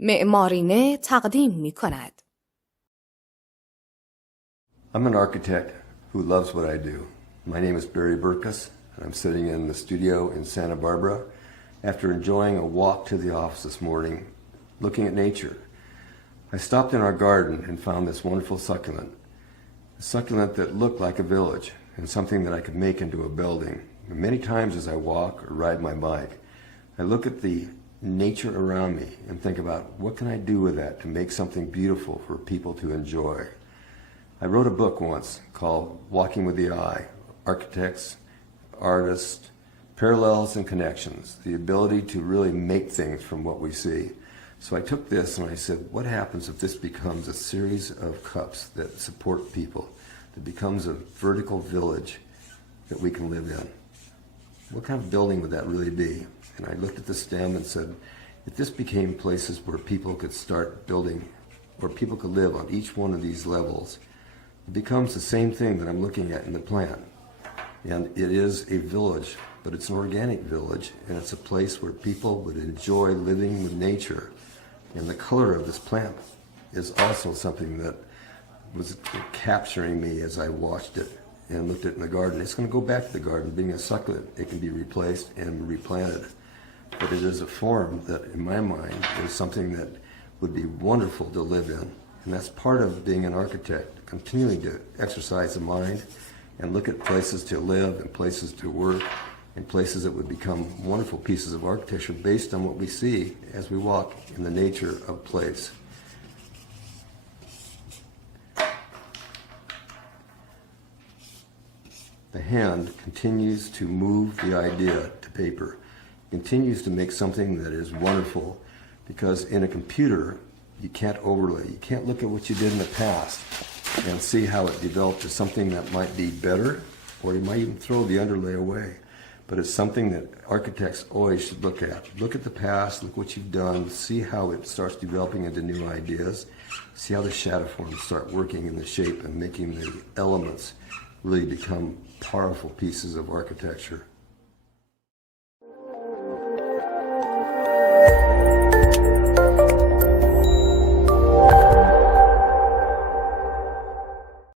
معمارینه تقدیم می کند. I'm an architect who loves what I do. My name is Berkás, and I'm sitting in the studio in Santa Barbara after enjoying a walk to the office this morning, looking at nature. I stopped in our garden and found this wonderful succulent, a succulent that looked like a village and something that I could make into a building. And many times as I walk or ride my bike, I look at the nature around me and think about what can I do with that to make something beautiful for people to enjoy. I wrote a book once called Walking with the Eye, Architects, Artists, Parallels and Connections, the ability to really make things from what we see. So I took this and I said, what happens if this becomes a series of cups that support people, that becomes a vertical village that we can live in? What kind of building would that really be? And I looked at the stem and said, if this became places where people could start building, where people could live on each one of these levels, it becomes the same thing that I'm looking at in the plan. And it is a village, but it's an organic village, and it's a place where people would enjoy living with nature. And the color of this plant is also something that was capturing me as I watched it and looked at it in the garden. It's going to go back to the garden. Being a succulent, it can be replaced and replanted. But it is a form that, in my mind, is something that would be wonderful to live in. And that's part of being an architect, continuing to exercise the mind and look at places to live and places to work and places that would become wonderful pieces of architecture based on what we see as we walk in the nature of place. The hand continues to move the idea to paper, continues to make something that is wonderful, because in a computer you can't overlay, you can't look at what you did in the past and see how it developed to something that might be better, or you might even throw the underlay away. But it's something that architects always should look at. Look at the past, look what you've done, see how it starts developing into new ideas, see how the shadow forms start working in the shape and making the elements really become powerful pieces of architecture.